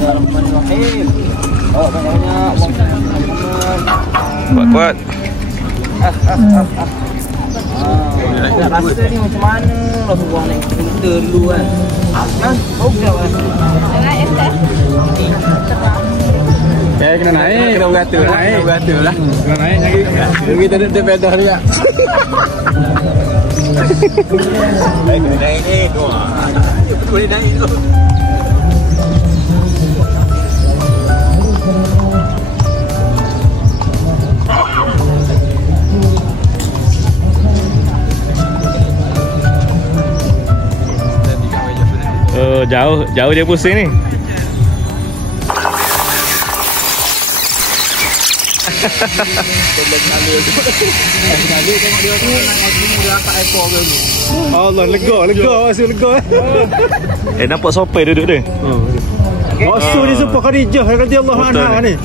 Bismillahirrahmanirrahim. Oh, banyak-banyak. Kuat-kuat. Nak rasa ni macam mana lah buang naik kereta dulu kan. Kan? Okey lah. Kena naik, kena beratur naik. Kena naik lagi. Kita ada pedah juga. Kena naik ni. Boleh naik tu. Jauh dia pusing ni. Allah, lega masuk lega. Nampak sopai duduk dia. Masuk ni sumpah Khadijah radhiyallahu anha ni.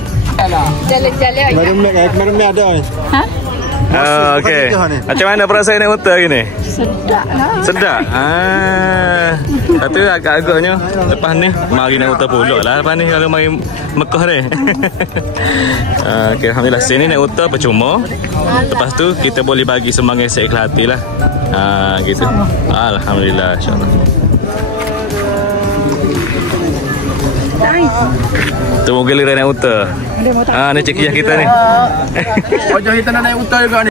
Jalan-jalan. Kemarin ada ni. Ha? Okey. Macam mana perasaan naik motor gini? Sedap lah. Sedap. Satu agak-agaknya lepas ni mari naik motor pulak lah lepas ni kalau mari Mekah ni. Okey, alhamdulillah sini naik motor percuma. Lepas tu kita boleh bagi semangat seikhlas hati lah. Gitu. Alhamdulillah insya-Allah. Tunggu giliran naik motor. Ni cekiyah kita ni. Wajah kita nak naik motor juga ni.